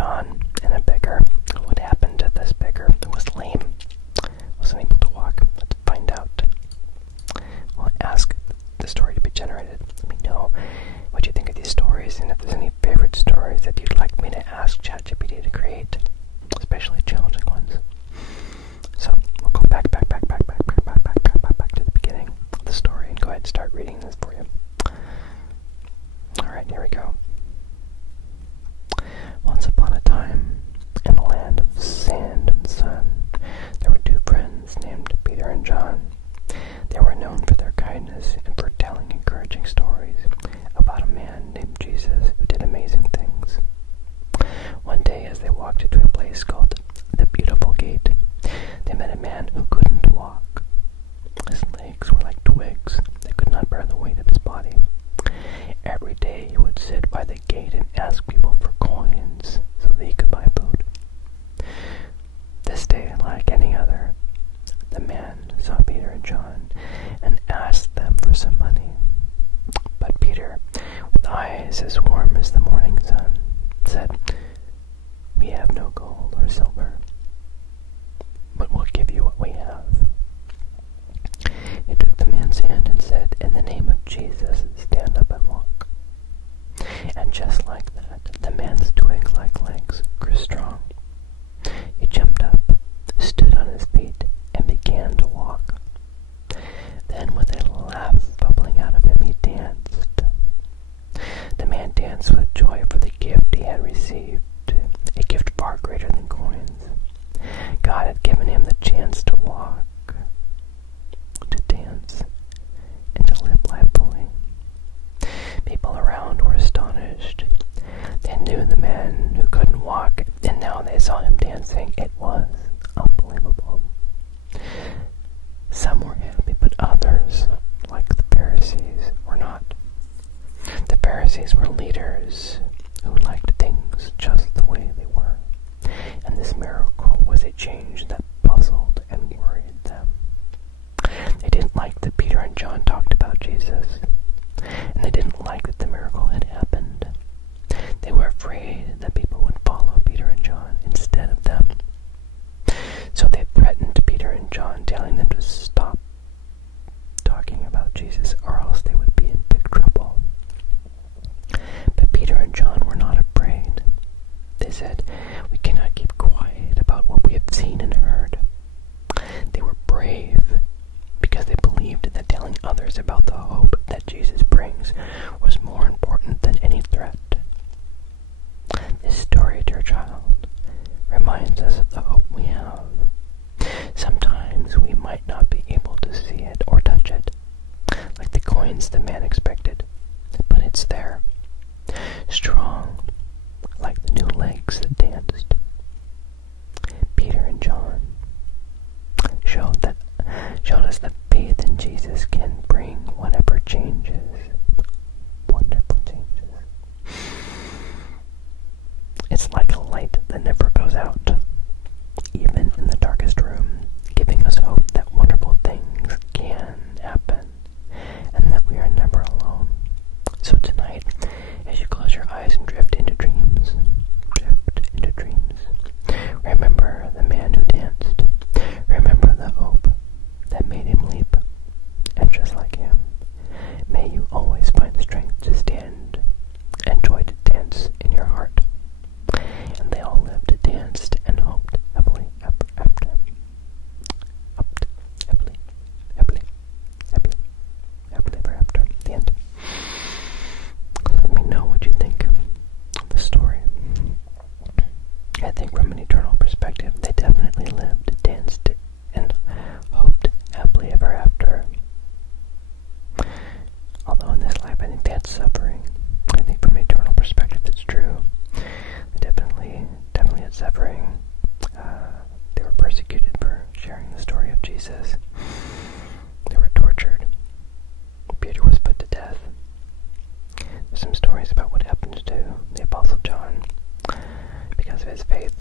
John and a beggar. What happened to this beggar who was lame? Wasn't able to walk. Let's find out. We'll ask the story to be generated. Let me know what you think of these stories, and if there's any favorite stories that you'd like me to ask ChatGPT to create, especially challenging ones. So we'll go back to the beginning of the story and go ahead and start reading this for you. Alright, here we go. Once upon a time, in a land of sand and sun, there were two friends named Peter and John. They were known for their kindness and for telling encouraging stories about a man named Jesus who did amazing things. One day, as they walked into a place called the Beautiful Gate, they met a man who couldn't walk. His legs were like twigs that could not bear the weight of his body. Every day he would sit by the gate and ask people for coins so that he could buy food. This day, like any other, the man saw Peter and John and asked them for some money. But Peter, with eyes as warm as the morning sun, said, "We have no gold or silver, but we'll give you what we have." He took the man's hand and said, "In the name of Jesus, stand up and walk." And just like that, the man's twig-like legs grew strong. He jumped up, stood on his feet, and began to walk. Then, with a laugh bubbling out of him, he danced. The man danced with joy for the gift he had received, a gift far greater than coins. God had given him the chance to walk, to dance, and to live life fully. People around were astonished. They knew the man who couldn't walk, and now they saw him dancing. It was unbelievable. Some were happy, but others, like the Pharisees, were not. The Pharisees were leaders who liked things just the way they were, and this miracle was a change that puzzled and worried them. They didn't like that Peter and John talked about Jesus, and they didn't like that the miracle had happened. They were afraid that people would follow Peter and John instead of them. So they threatened Peter and John, telling them to stop talking about Jesus, or else they would be in big trouble. But Peter and John were not afraid. They said, "We cannot keep quiet about what we have seen and heard." They were brave because they believed that telling others about the hope that Jesus brings was more important than any threat. This story, dear child, reminds us of the hope we have. Sometimes we might not be able to see it or touch it, like the coins the man expected, but it's there, strong, like the new legs that danced. Peter and John showed us that faith in Jesus can bring whatever changes, wonderful changes. It's like a light that never goes out, even in the darkest room, giving us hope that wonderful things can happen and that we are never alone. So tonight, as you close your eyes and drift into dreams, remember the man who danced. Remember the hope that made him leap. And just like him, may you always find strength to stand and joy to dance in your heart. And they all lived, danced, and hoped happily ever after. Happily ever after. The end. Let me know what you think of the story. I think from an eternal perspective, they definitely lived, danced, and hoped happily ever after. Although in this life, I think they had suffering. I think from an eternal perspective, it's true. They definitely had suffering. They were persecuted for sharing the story of Jesus. They were tortured. Peter was put to death. There's some stories about what happened to the Apostle John because of his faith.